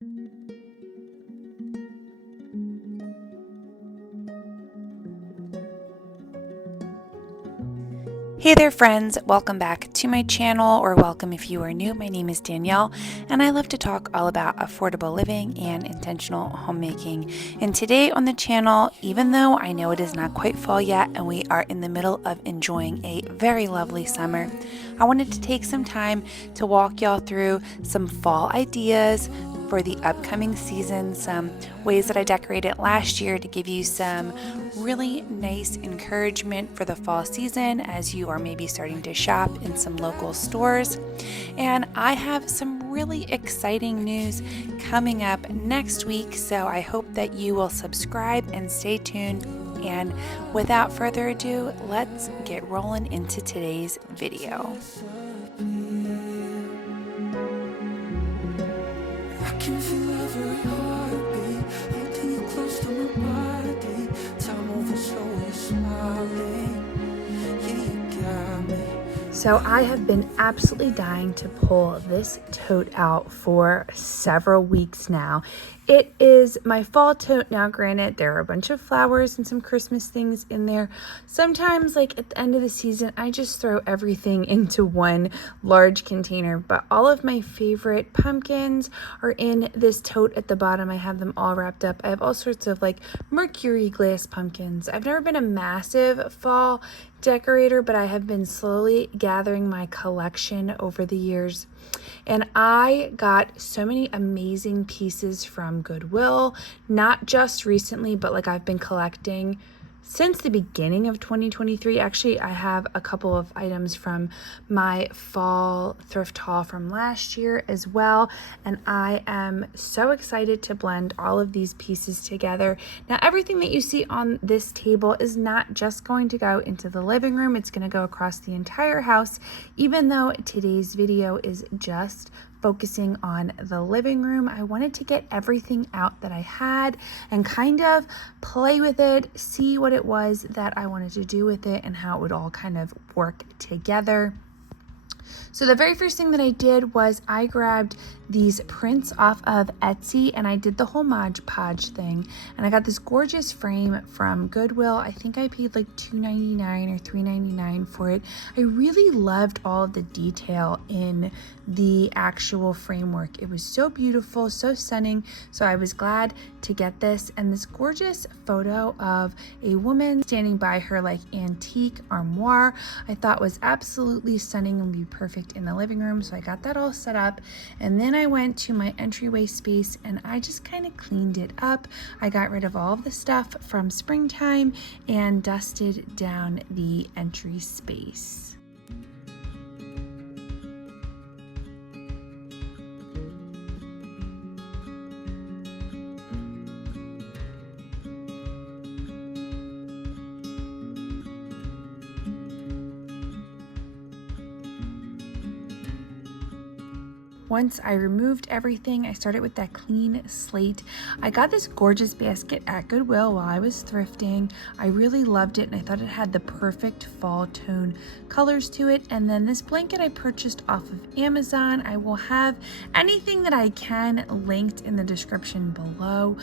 Hey there friends, welcome back to my channel, or welcome if you are new. My name is Danielle and I love to talk all about affordable living and intentional homemaking. And today on the channel, even though I know it is not quite fall yet and we are in the middle of enjoying a very lovely summer, I wanted to take some time to walk y'all through some fall ideas for the upcoming season, some ways that I decorated last year to give you some really nice encouragement for the fall season as you are maybe starting to shop in some local stores. And I have some really exciting news coming up next week, so I hope that you will subscribe and stay tuned. And without further ado, let's get rolling into today's video. I can feel every heartbeat, holding you close to my body. Time over slowly smiling. Yeah, you got me. So I have been absolutely dying to pull this tote out for several weeks now. It is my fall tote. Now granted, there are a bunch of flowers and some Christmas things in there. Sometimes, like at the end of the season, I just throw everything into one large container, but all of my favorite pumpkins are in this tote at the bottom. I have them all wrapped up. I have all sorts of like mercury glass pumpkins. I've never been a massive fall decorator, but I have been slowly gathering my collection over the years. And I got so many amazing pieces from Goodwill, not just recently, but like I've been collecting since the beginning of 2023. Actually, I have a couple of items from my fall thrift haul from last year as well. And I am so excited to blend all of these pieces together. Now, everything that you see on this table is not just going to go into the living room. It's going to go across the entire house, even though today's video is just focusing on the living room. I wanted to get everything out that I had and kind of play with it, see what it was that I wanted to do with it and how it would all kind of work together. So the very first thing that I did was I grabbed these prints off of Etsy and I did the whole Mod Podge thing, and I got this gorgeous frame from Goodwill. I think I paid like $2.99 or $3.99 for it. I really loved all of the detail in the actual framework. It was so beautiful, so stunning. So I was glad to get this, and this gorgeous photo of a woman standing by her like antique armoire I thought was absolutely stunning and would be perfect in the living room. So I got that all set up, and then I went to my entryway space and I just kind of cleaned it up. I got rid of all of the stuff from springtime and dusted down the entry space. Once I removed everything, I started with that clean slate. I got this gorgeous basket at Goodwill while I was thrifting. I really loved it and I thought it had the perfect fall tone colors to it. And then this blanket I purchased off of Amazon. I will have anything that I can linked in the description below.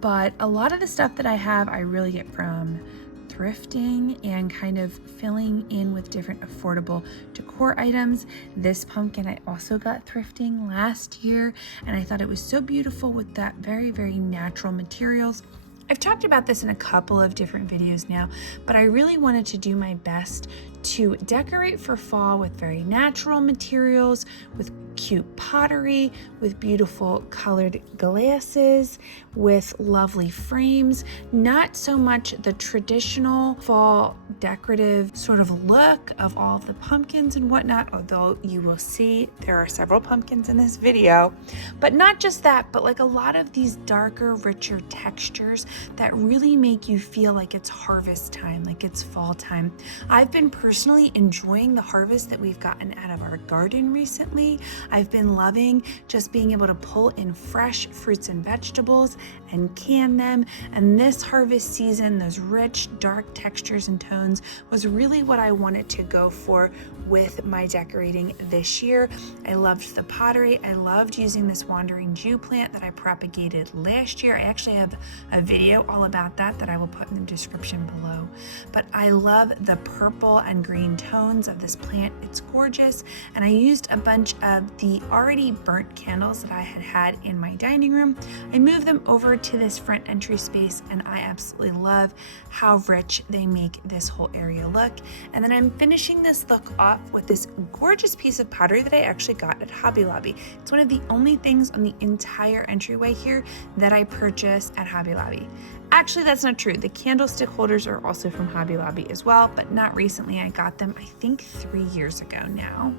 But a lot of the stuff that I have, I really get from thrifting and kind of filling in with different affordable decor items. This pumpkin I also got thrifting last year, and I thought it was so beautiful with that very, very natural materials. I've talked about this in a couple of different videos now, but I really wanted to do my best to decorate for fall with very natural materials, with cute pottery, with beautiful colored glasses, with lovely frames. Not so much the traditional fall decorative sort of look of all of the pumpkins and whatnot, although you will see there are several pumpkins in this video. But not just that, but like a lot of these darker, richer textures that really make you feel like it's harvest time, like it's fall time. I've been personally enjoying the harvest that we've gotten out of our garden recently. I've been loving just being able to pull in fresh fruits and vegetables and can them. And this harvest season, those rich, dark textures and tones was really what I wanted to go for with my decorating this year. I loved the pottery. I loved using this wandering Jew plant that I propagated last year. I actually have a video all about that I will put in the description below. But I love the purple and green tones of this plant. It's gorgeous. And I used a bunch of the already burnt candles that I had in my dining room. I moved them over to this front entry space, and I absolutely love how rich they make this whole area look. And then I'm finishing this look off with this gorgeous piece of pottery that I actually got at Hobby Lobby. It's one of the only things on the entire entryway here that I purchased at Hobby Lobby. Actually, that's not true. The candlestick holders are also from Hobby Lobby as well, but not recently. I got them, I think, 3 years ago now.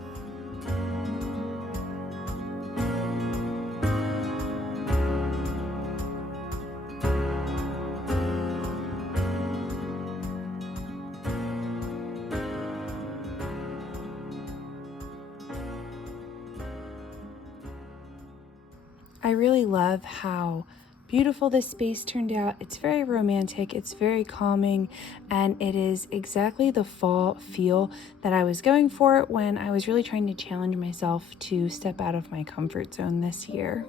I really love how beautiful this space turned out. It's very romantic, it's very calming, and it is exactly the fall feel that I was going for when I was really trying to challenge myself to step out of my comfort zone this year.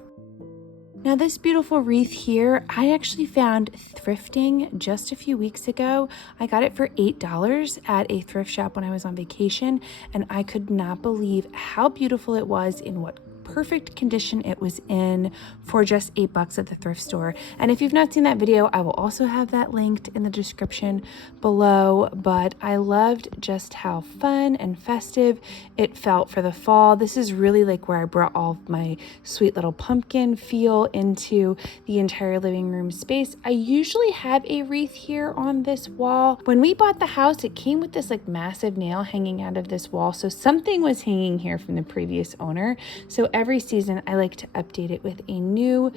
Now this beautiful wreath here, I actually found thrifting just a few weeks ago. I got it for $8 at a thrift shop when I was on vacation, and I could not believe how beautiful it was, in what perfect condition it was in, for just $8 at the thrift store. And if you've not seen that video, I will also have that linked in the description below. But I loved just how fun and festive it felt for the fall. This is really like where I brought all of my sweet little pumpkin feel into the entire living room space. I usually have a wreath here on this wall. When we bought the house, it came with this like massive nail hanging out of this wall, so something was hanging here from the previous owner. So every season I like to update it with a new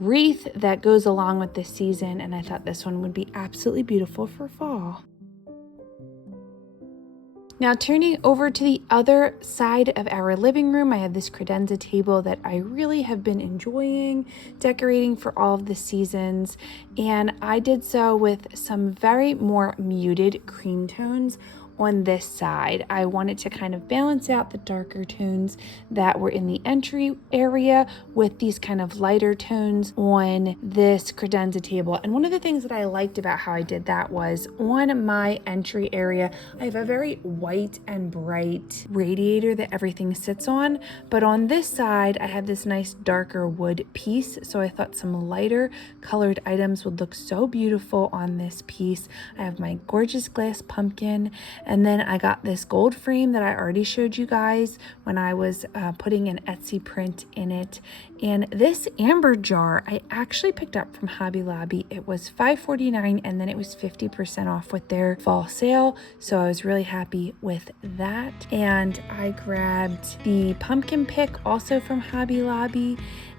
wreath that goes along with this season, and I thought this one would be absolutely beautiful for fall. Now turning over to the other side of our living room, I have this credenza table that I really have been enjoying decorating for all of the seasons, and I did so with some very more muted cream tones on this side. I wanted to kind of balance out the darker tones that were in the entry area with these kind of lighter tones on this credenza table. And one of the things that I liked about how I did that was on my entry area, I have a very white and bright radiator that everything sits on, but on this side I have this nice darker wood piece, so I thought some lighter colored items would look so beautiful on this piece. I have my gorgeous glass pumpkin, and then I got this gold frame that I already showed you guys when I was putting an Etsy print in it. And this amber jar I actually picked up from Hobby Lobby. It was $5.49, and then it was 50% off with their fall sale, so I was really happy with that. And I grabbed the pumpkin pick also from Hobby Lobby,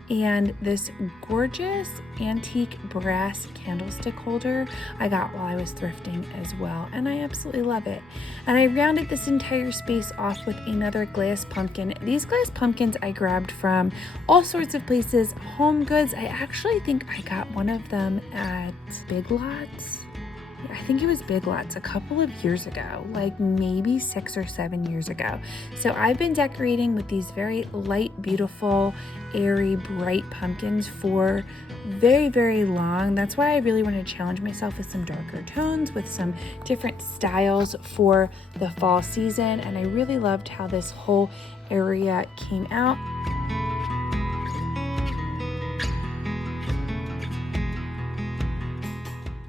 and this gorgeous antique brass candlestick holder I got while I was thrifting as well, and I absolutely love it. And I rounded this entire space off with another glass pumpkin. These glass pumpkins I grabbed from all sorts of places. Home Goods, I actually think I got one of them at Big Lots. I think it was Big Lots a couple of years ago, like maybe 6 or 7 years ago. So I've been decorating with these very light, beautiful, airy, bright pumpkins for very, very long. That's why I really want to challenge myself with some darker tones, with some different styles for the fall season. And I really loved how this whole area came out.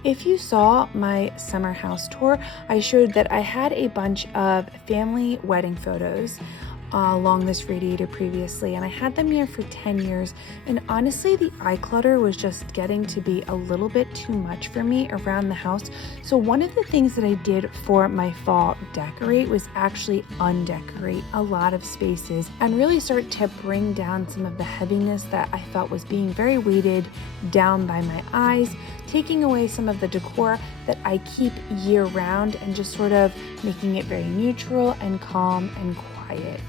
If you saw my summer house tour, I showed that I had a bunch of family wedding photos along this radiator previously, and I had them here for 10 years, and honestly the eye clutter was just getting to be a little bit too much for me around the house. So one of the things that I did for my fall decorate was actually undecorate a lot of spaces and really start to bring down some of the heaviness that I felt was being very weighted down by my eyes, taking away some of the decor that I keep year round and just sort of making it very neutral and calm and quiet.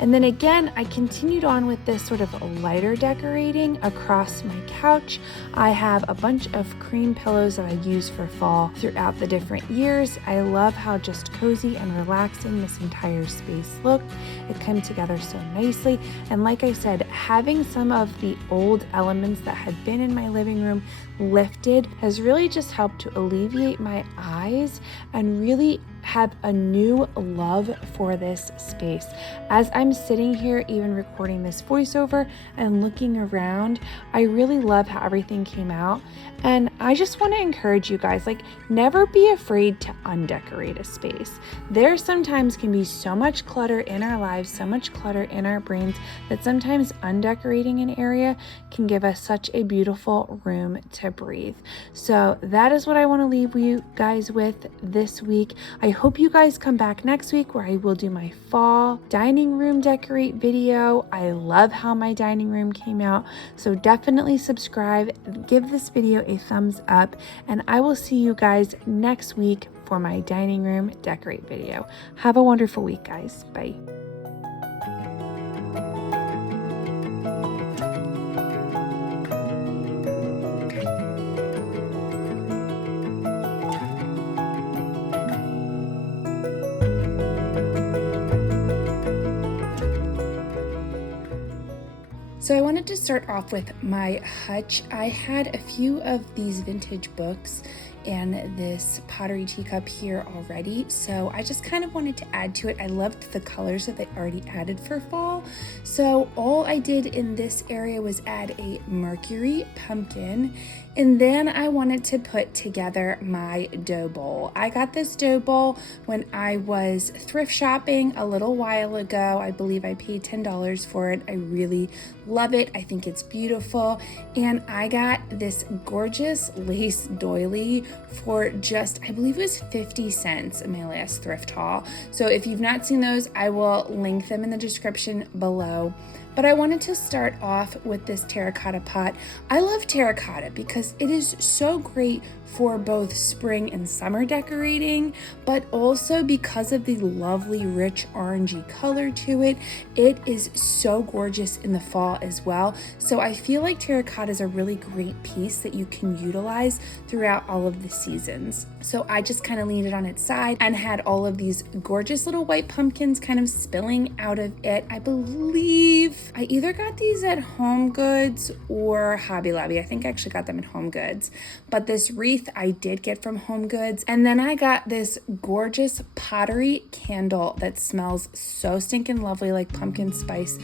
And then again, I continued on with this sort of lighter decorating across my couch. I have a bunch of cream pillows that I use for fall throughout the different years. I love how just cozy and relaxing this entire space looked. It came together so nicely. And like I said, having some of the old elements that had been in my living room lifted has really just helped to alleviate my eyes and really have a new love for this space. As I'm sitting here even recording this voiceover and looking around, I really love how everything came out. And I just want to encourage you guys, like, never be afraid to undecorate a space. There sometimes can be so much clutter in our lives, so much clutter in our brains, that sometimes undecorating an area can give us such a beautiful room to breathe. So that is what I want to leave you guys with this week. I hope you guys come back next week where I will do my fall dining room decorate video. I love how my dining room came out, so definitely subscribe, give this video a thumbs up, and I will see you guys next week for my dining room decorate video. Have a wonderful week, guys. Bye. So I wanted to start off with my hutch. I had a few of these vintage books and this pottery teacup here already, so I just kind of wanted to add to it. I loved the colors that they already added for fall, so all I did in this area was add a Mercury pumpkin, and then I wanted to put together my dough bowl. I got this dough bowl when I was thrift shopping a little while ago. I believe I paid $10 for it. I really love it. I think it's beautiful. And I got this gorgeous lace doily for just, I believe it was 50 cents in my last thrift haul. So if you've not seen those, I will link them in the description below. But I wanted to start off with this terracotta pot. I love terracotta because it is so great for both spring and summer decorating, but also because of the lovely rich orangey color to it, it is so gorgeous in the fall as well. So I feel like terracotta is a really great piece that you can utilize throughout all of the seasons. So I just kind of leaned it on its side and had all of these gorgeous little white pumpkins kind of spilling out of it. I believe I either got these at Home Goods or Hobby Lobby. I think I actually got them at Home Goods, but this wreath I did get from Home Goods. And then I got this gorgeous pottery candle that smells so stinking lovely, like pumpkin spice,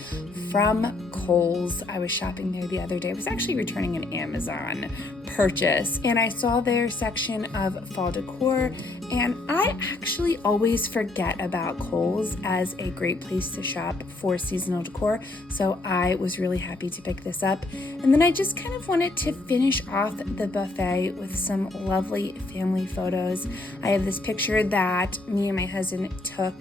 from Kohl's. I was shopping there the other day. I was actually returning an Amazon purchase, and I saw their section of fall decor, and I actually always forget about Kohl's as a great place to shop for seasonal decor, so I was really happy to pick this up. And then I just kind of wanted to finish off the buffet with some lovely family photos. I have this picture that me and my husband took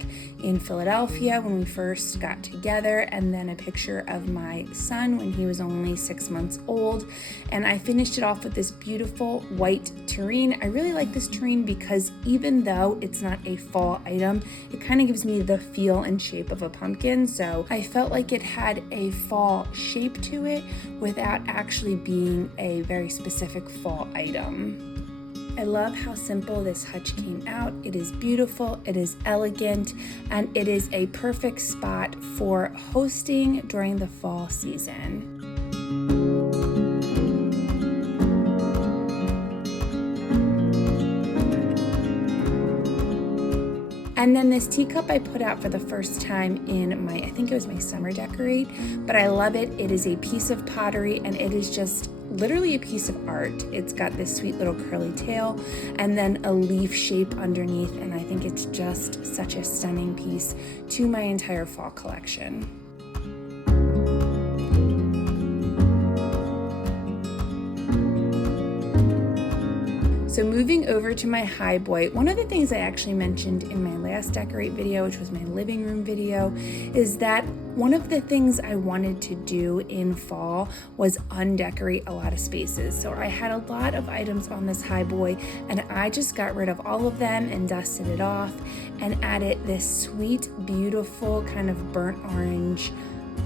in Philadelphia when we first got together, and then a picture of my son when he was only 6 months old. And I finished it off with this beautiful white tureen. I really like this tureen because even though it's not a fall item, it kind of gives me the feel and shape of a pumpkin. So I felt like it had a fall shape to it without actually being a very specific fall item. I love how simple this hutch came out. It is beautiful, it is elegant, and it is a perfect spot for hosting during the fall season. And then this teacup I put out for the first time in my, I think it was my summer decorate, but I love it. It is a piece of pottery and it is just literally a piece of art. It's got this sweet little curly tail and then a leaf shape underneath, and I think it's just such a stunning piece to my entire fall collection. So So moving over to my highboy, one of the things I actually mentioned in my last decorate video, which was my living room video, is that one of the things I wanted to do in fall was undecorate a lot of spaces. So I had a lot of items on this highboy, and I just got rid of all of them and dusted it off and added this sweet, beautiful kind of burnt orange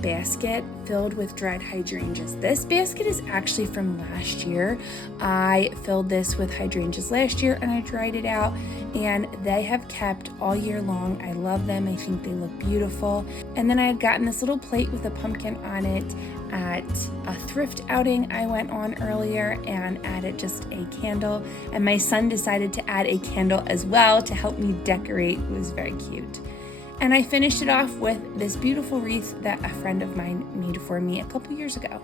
basket filled with dried hydrangeas. This basket is actually from last year. I filled this with hydrangeas last year and I dried it out, and they have kept all year long. I love them. I think they look beautiful. And then I had gotten this little plate with a pumpkin on it at a thrift outing I went on earlier and added just a candle. And my son decided to add a candle as well to help me decorate. It was very cute. And I finished it off with this beautiful wreath that a friend of mine made for me a couple years ago.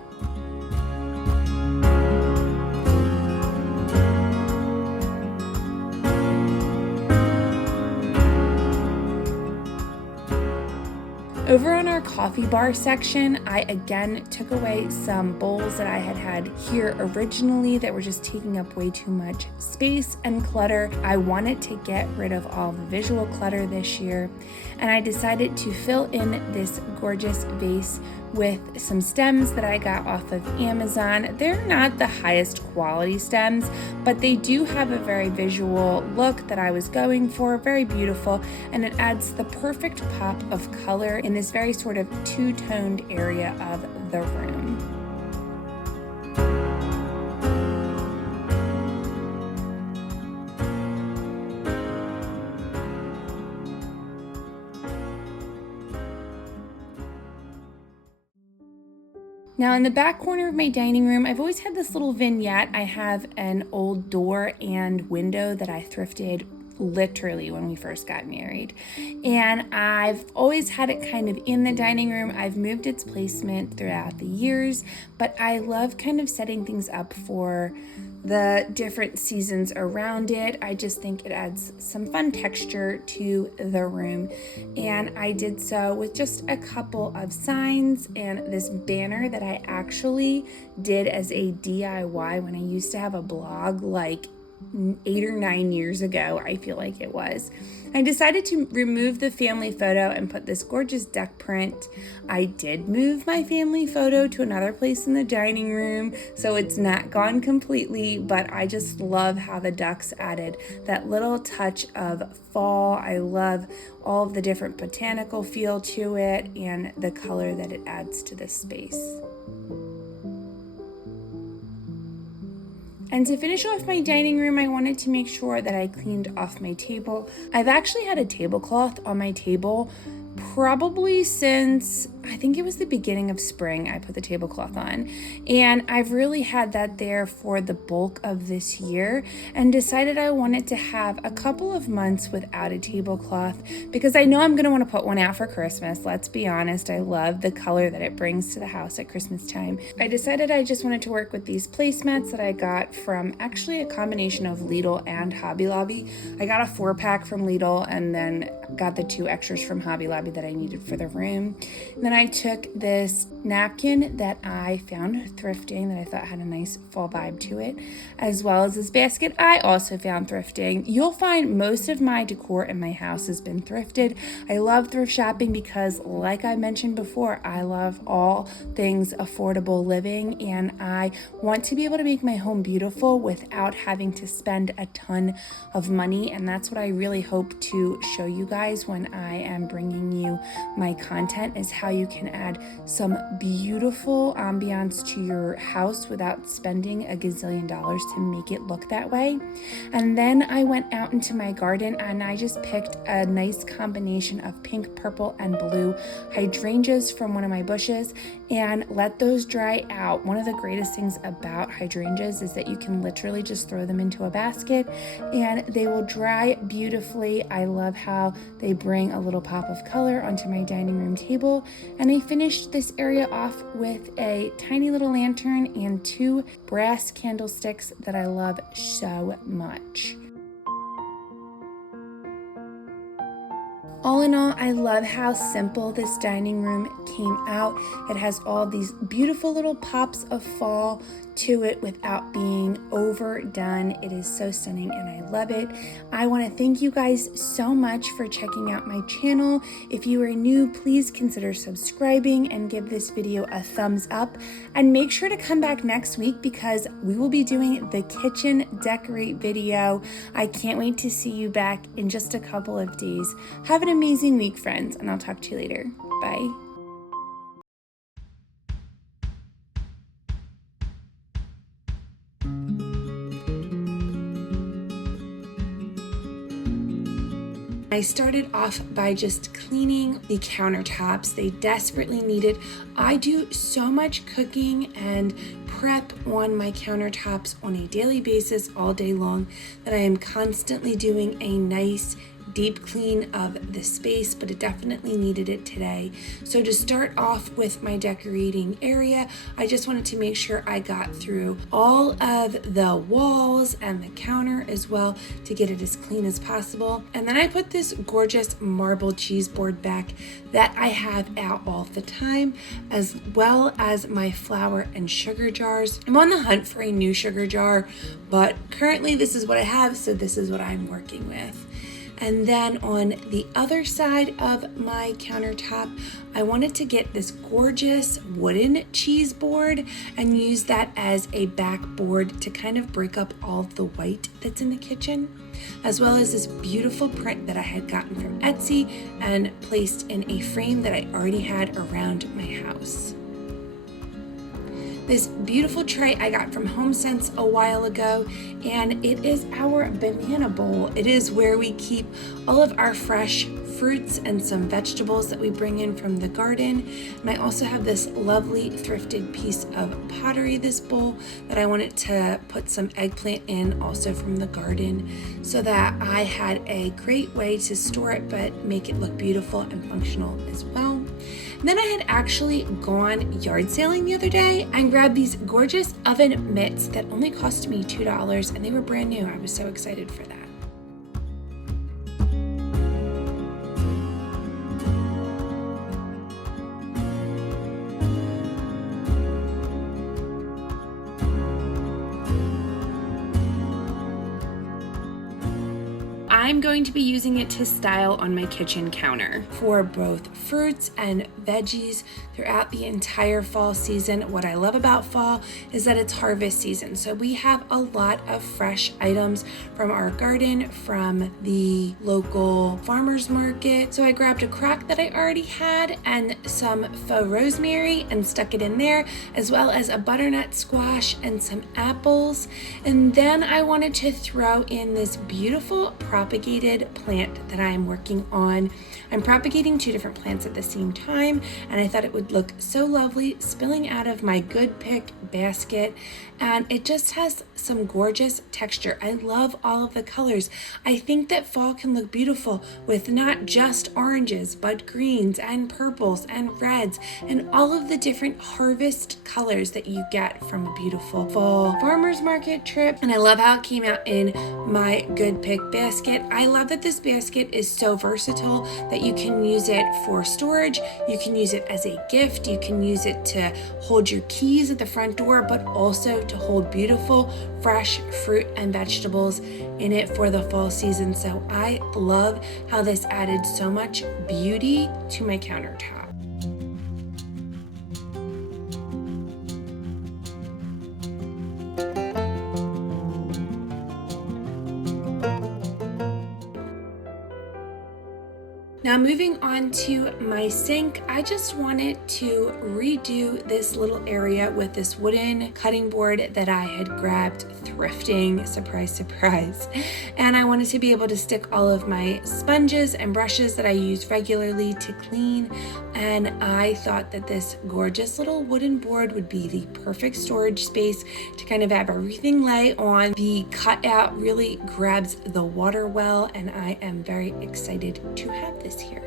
Over on our coffee bar section, I again took away some bowls that I had here originally that were just taking up way too much space and clutter. I wanted to get rid of all the visual clutter this year, and I decided to fill in this gorgeous vase with some stems that I got off of Amazon. They're not the highest quality stems, but they do have a very visual look that I was going for, very beautiful, and it adds the perfect pop of color in this very sort of two-toned area of the room. Now in the back corner of my dining room, I've always had this little vignette. I have an old door and window that I thrifted literally when we first got married. And I've always had it kind of in the dining room. I've moved its placement throughout the years, but I love kind of setting things up for the different seasons around it. I just think it adds some fun texture to the room. And I did so with just a couple of signs and this banner that I actually did as a DIY when I used to have a blog like 8 or 9 years ago, I feel like it was. I decided to remove the family photo and put this gorgeous duck print. I did move my family photo to another place in the dining room, so it's not gone completely, but I just love how the ducks added that little touch of fall. I love all of the different botanical feel to it and the color that it adds to this space. And to finish off my dining room, I wanted to make sure that I cleaned off my table. I've actually had a tablecloth on my table probably since, I think it was the beginning of spring I put the tablecloth on. And I've really had that there for the bulk of this year and decided I wanted to have a couple of months without a tablecloth because I know I'm going to want to put one out for Christmas. Let's be honest, I love the color that it brings to the house at Christmas time. I decided I just wanted to work with these placemats that I got from actually a combination of Lidl and Hobby Lobby. I got a 4-pack from Lidl and then got the 2 extras from Hobby Lobby that I needed for the room. And then I took this napkin that I found thrifting that I thought had a nice fall vibe to it, as well as this basket I also found thrifting. You'll find most of my decor in my house has been thrifted. I love thrift shopping because, like I mentioned before, I love all things affordable living, and I want to be able to make my home beautiful without having to spend a ton of money, and that's what I really hope to show you guys when I am bringing you my content, is how you can add some beautiful ambiance to your house without spending a gazillion dollars to make it look that way. And then I went out into my garden and I just picked a nice combination of pink, purple, and blue hydrangeas from one of my bushes and let those dry out. One of the greatest things about hydrangeas is that you can literally just throw them into a basket and they will dry beautifully. I love how they bring a little pop of color onto my dining room table. And I finished this area off with a tiny little lantern and 2 brass candlesticks that I love so much. All in all, I love how simple this dining room came out. It has all these beautiful little pops of fall to it without being overdone. It is so stunning and I love it. I want to thank you guys so much for checking out my channel. If you are new, please consider subscribing and give this video a thumbs up. And make sure to come back next week because we will be doing the kitchen decorate video. I can't wait to see you back in just a couple of days. Have an amazing week, friends, and I'll talk to you later. Bye. I started off by just cleaning the countertops. They desperately needed. I do so much cooking and prep on my countertops on a daily basis all day long that I am constantly doing a nice deep clean of the space, but it definitely needed it today. So to start off with my decorating area, I just wanted to make sure I got through all of the walls and the counter as well to get it as clean as possible. And then I put this gorgeous marble cheese board back that I have out all the time, as well as my flour and sugar jars. I'm on the hunt for a new sugar jar, but currently this is what I have, so this is what I'm working with. And then on the other side of my countertop, I wanted to get this gorgeous wooden cheese board and use that as a backboard to kind of break up all of the white that's in the kitchen, as well as this beautiful print that I had gotten from Etsy and placed in a frame that I already had around my house. This beautiful tray I got from HomeSense a while ago, and it is our banana bowl. It is where we keep all of our fresh fruits and some vegetables that we bring in from the garden. And I also have this lovely thrifted piece of pottery, this bowl, that I wanted to put some eggplant in also from the garden so that I had a great way to store it but make it look beautiful and functional as well. And then I had actually gone yard sailing the other day and grabbed these gorgeous oven mitts that only cost me $2 and they were brand new. I was so excited for that. I'm going to be using it to style on my kitchen counter for both fruits and veggies throughout the entire fall season. What I love about fall is that it's harvest season. So we have a lot of fresh items from our garden, from the local farmer's market. So I grabbed a crock that I already had and some faux rosemary and stuck it in there, as well as a butternut squash and some apples. And then I wanted to throw in this beautiful propagated plant that I am working on. I'm propagating two different plants at the same time, and I thought it would look so lovely spilling out of my Good Pick basket, and it just has some gorgeous texture. I love all of the colors. I think that fall can look beautiful with not just oranges, but greens and purples and reds and all of the different harvest colors that you get from a beautiful fall farmer's market trip. And I love how it came out in my Good Pick basket. I love that this basket is so versatile that you can use it for storage, you can use it as a gift, you can use it to hold your keys at the front door, but also to hold beautiful fresh fruit and vegetables in it for the fall season. So I love how this added so much beauty to my countertop. Now moving on to my sink, I just wanted to redo this little area with this wooden cutting board that I had grabbed thrifting, surprise, surprise. And I wanted to be able to stick all of my sponges and brushes that I use regularly to clean. And I thought that this gorgeous little wooden board would be the perfect storage space to kind of have everything lay on. The cutout really grabs the water well, and I am very excited to have this here.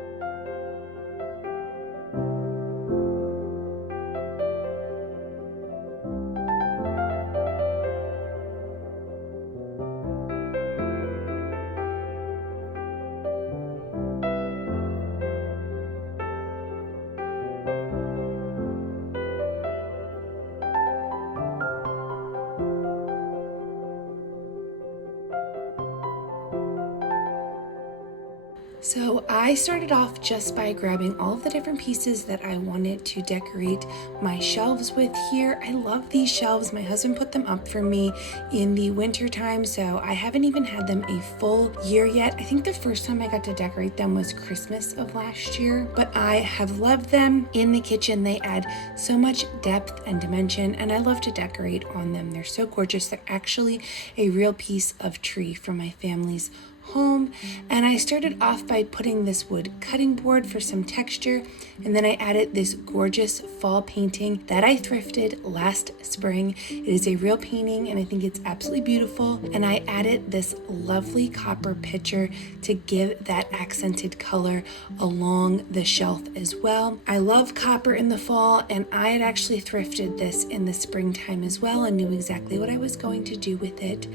So I started off just by grabbing all of the different pieces that I wanted to decorate my shelves with here. I love these shelves. My husband put them up for me in the winter time, so I haven't even had them a full year yet. I think the first time I got to decorate them was Christmas of last year, but I have loved them in the kitchen. They add so much depth and dimension, and I love to decorate on them. They're so gorgeous. They're actually a real piece of tree from my family's home. And I started off by putting this wood cutting board for some texture, and then I added this gorgeous fall painting that I thrifted last spring. It is a real painting and I think it's absolutely beautiful, and I added this lovely copper pitcher to give that accented color along the shelf as well. I love copper in the fall, and I had actually thrifted this in the springtime as well and knew exactly what I was going to do with it.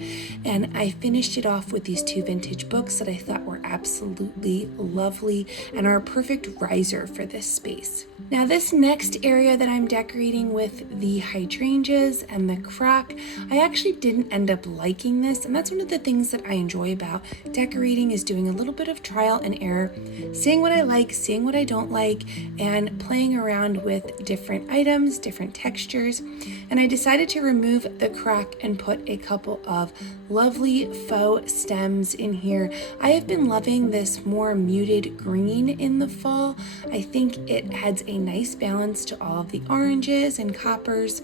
And I finished it off with these two vintage books that I thought were absolutely lovely and are a perfect riser for this space. Now this next area that I'm decorating with the hydrangeas and the crock, I actually didn't end up liking this, and that's one of the things that I enjoy about decorating, is doing a little bit of trial and error, seeing what I like, seeing what I don't like, and playing around with different items, different textures. And I decided to remove the crock and put a couple of lovely faux stems in here. I have been loving this more muted green in the fall. I think it adds a nice balance to all of the oranges and coppers.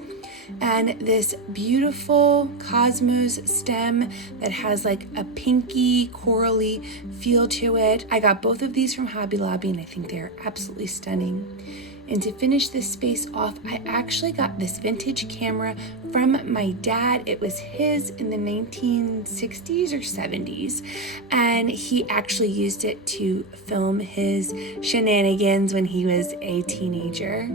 And this beautiful cosmos stem that has like a pinky corally feel to it. I got both of these from Hobby Lobby and I think they're absolutely stunning. And to finish this space off, I actually got this vintage camera from my dad. It was his in the 1960s or 70s, and he actually used it to film his shenanigans when he was a teenager.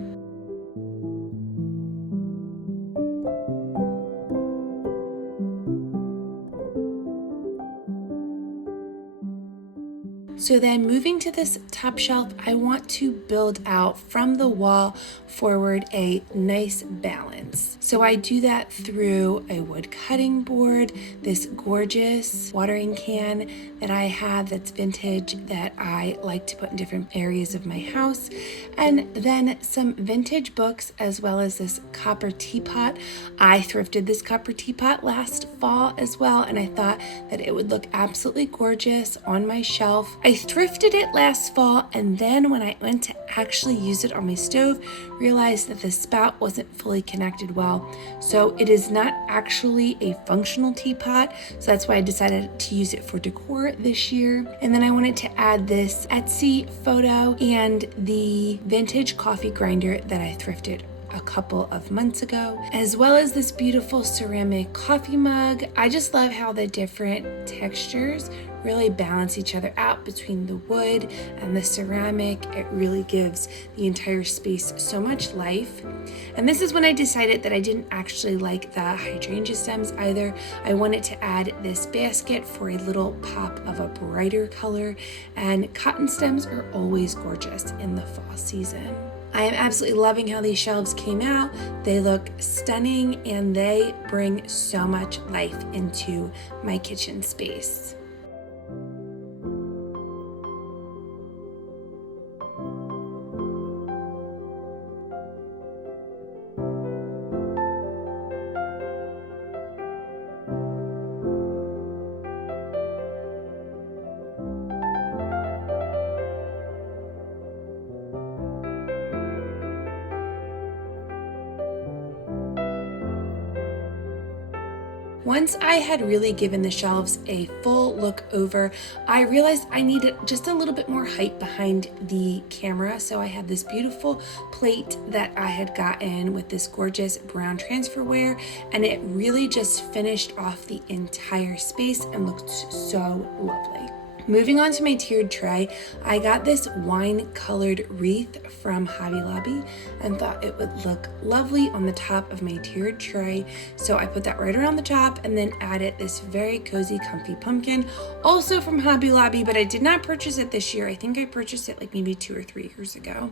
So then moving to this top shelf, I want to build out from the wall forward a nice balance. So I do that through a wood cutting board, this gorgeous watering can that I have that's vintage that I like to put in different areas of my house, and then some vintage books as well as this copper teapot. I thrifted this copper teapot last fall as well, and I thought that it would look absolutely gorgeous on my shelf. I thrifted it last fall, and then when I went to actually use it on my stove, realized that the spout wasn't fully connected well. So it is not actually a functional teapot, so that's why I decided to use it for decor this year. And then I wanted to add this Etsy photo and the vintage coffee grinder that I thrifted a couple of months ago, as well as this beautiful ceramic coffee mug. I just love how the different textures really balance each other out between the wood and the ceramic. It really gives the entire space so much life. And this is when I decided that I didn't actually like the hydrangea stems either. I wanted to add this basket for a little pop of a brighter color, and cotton stems are always gorgeous in the fall season. I am absolutely loving how these shelves came out. They look stunning and they bring so much life into my kitchen space. Once I had really given the shelves a full look over, I realized I needed just a little bit more height behind the camera. So I had this beautiful plate that I had gotten with this gorgeous brown transferware, and it really just finished off the entire space and looked so lovely. Moving on to my tiered tray, I got this wine-colored wreath from Hobby Lobby and thought it would look lovely on the top of my tiered tray. So I put that right around the top and then added this very cozy, comfy pumpkin, also from Hobby Lobby, but I did not purchase it this year. I think I purchased it like maybe 2 or 3 years ago.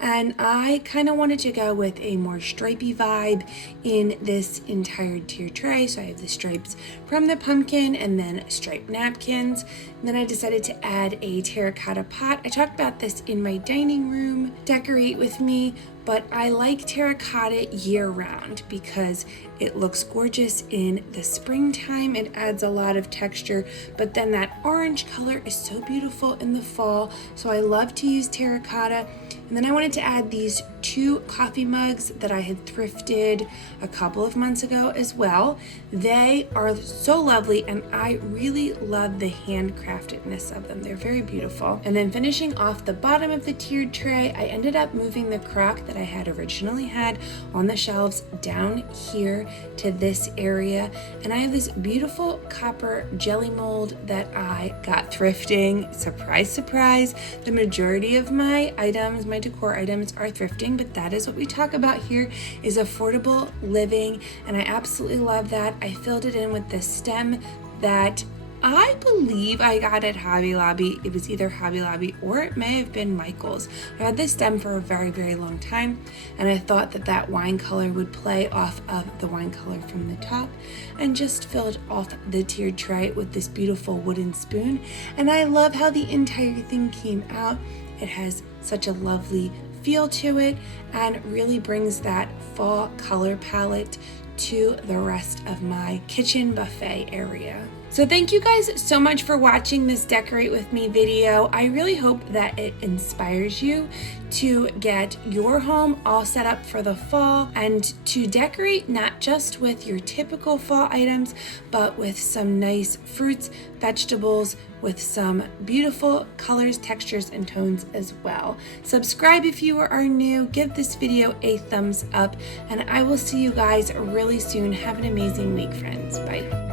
And I kind of wanted to go with a more stripey vibe in this entire tiered tray. So I have the stripes from the pumpkin and then striped napkins. And then I decided to add a terracotta pot. I talked about this in my dining room decorate with me, but I like terracotta year round because it looks gorgeous in the springtime. It adds a lot of texture, but then that orange color is so beautiful in the fall. So I love to use terracotta. And then I wanted to add these 2 coffee mugs that I had thrifted a couple of months ago as well. They are so lovely, and I really love the handcraftedness of them. They're very beautiful. And then finishing off the bottom of the tiered tray, I ended up moving the crock that I had originally had on the shelves down here to this area. And I have this beautiful copper jelly mold that I got thrifting. Surprise, surprise. The majority of my items, my decor items, are thrifting, but that is what we talk about here, is affordable living, and I absolutely love that. I filled it in with this stem that I believe I got at Hobby Lobby. It was either Hobby Lobby or it may have been Michael's. I had this stem for a very, very long time, and I thought that that wine color would play off of the wine color from the top, and just filled off the tiered tray with this beautiful wooden spoon. And I love how the entire thing came out. It has such a lovely feel to it and really brings that fall color palette to the rest of my kitchen buffet area. So thank you guys so much for watching this Decorate With Me video. I really hope that it inspires you to get your home all set up for the fall and to decorate not just with your typical fall items, but with some nice fruits, vegetables, with some beautiful colors, textures, and tones as well. Subscribe if you are new, give this video a thumbs up, and I will see you guys really soon. Have an amazing week, friends. Bye.